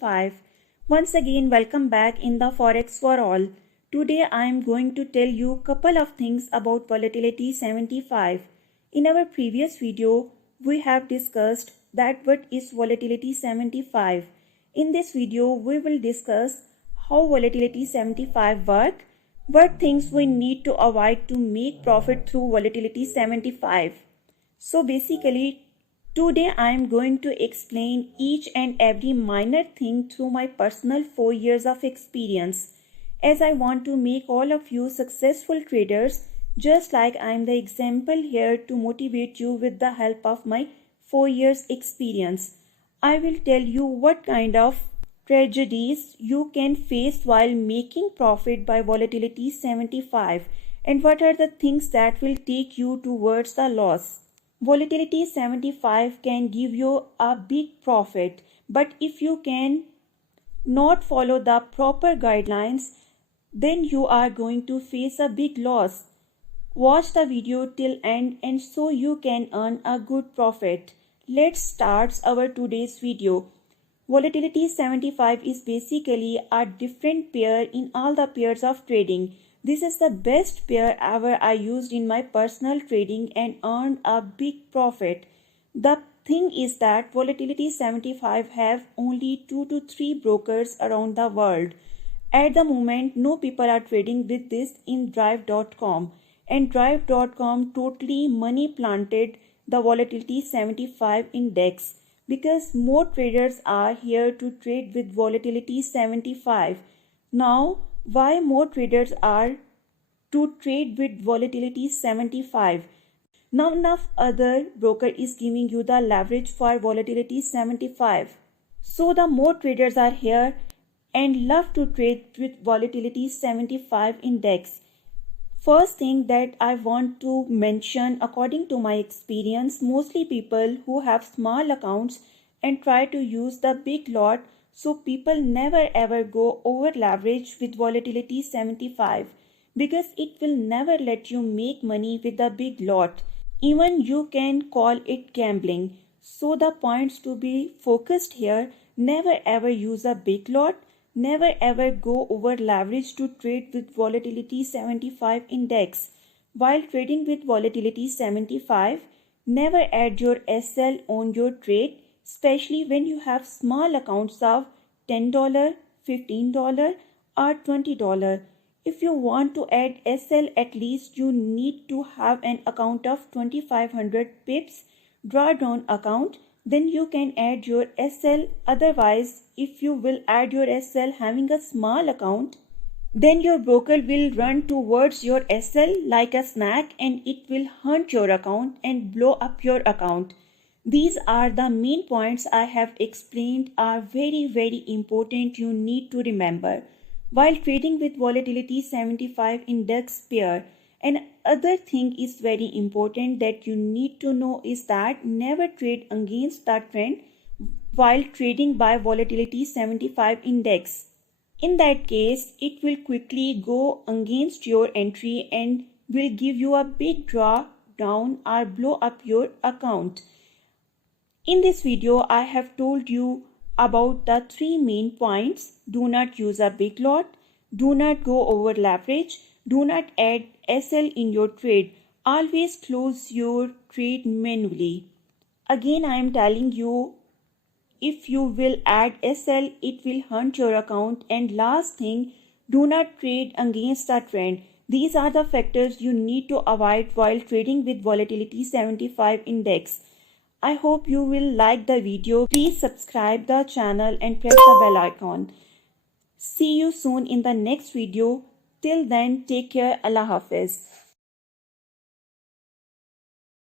75. Once again, welcome back in the Forex for All. Today I am going to tell you a couple of things about volatility 75. In our previous video, we have discussed that what is volatility 75. In this video, we will discuss how volatility 75 work, what things we need to avoid to make profit through volatility 75. So basically, today I am going to explain each and every minor thing through my personal 4 years of experience, as I want to make all of you successful traders, just like I am the example here to motivate you with the help of my 4 years experience. I will tell you what kind of tragedies you can face while making profit by volatility 75 and what are the things that will take you towards the loss. Volatility 75 can give you a big profit, but if you can not follow the proper guidelines, then you are going to face a big loss. Watch the video till end and so you can earn a good profit. Let's start our today's video. Volatility 75 is basically a different pair in all the pairs of trading. This is the best pair ever I used in my personal trading and earned a big profit. The thing is that volatility 75 have only 2 to 3 brokers around the world. At the moment, no people are trading with this in drive.com, and drive.com totally money planted the volatility 75 index, because more traders are here to trade with volatility 75. Now, why more traders are to trade with volatility 75? None of other broker is giving you the leverage for volatility 75. So the more traders are here and love to trade with volatility 75 index. First thing that I want to mention, according to my experience, mostly people who have small accounts and try to use the big lot, so people never ever go over leverage with volatility 75 because it will never let you make money with the big lot. Even you can call it gambling. So the points to be focused here, never ever use a big lot. Never ever go over leverage to trade with volatility 75 index. While trading with volatility 75, never add your SL on your trade, especially when you have small accounts of $10, $15 or $20. If you want to add SL, at least you need to have an account of 2500 pips drawdown account. Then you can add your SL. Otherwise, if you will add your SL having a small account, then your broker will run towards your SL like a snack and it will hunt your account and blow up your account. These are the main points I have explained are very important you need to remember while trading with volatility 75 index pair. And other thing is very important that you need to know is that never trade against the trend while trading by volatility 75 index. In that case, it will quickly go against your entry and will give you a big draw down or blow up your account. In this video, I have told you about the 3 main points. Do not use a big lot, do not go over leverage, do not add SL in your trade. Always close your trade manually. Again, I am telling you, if you will add SL, it will hunt your account. And last thing, do not trade against the trend. These are the factors you need to avoid while trading with volatility 75 index. I hope you will like the video. Please subscribe the channel and press the bell icon. See you soon in the next video. Till then, take care. Allah Hafiz.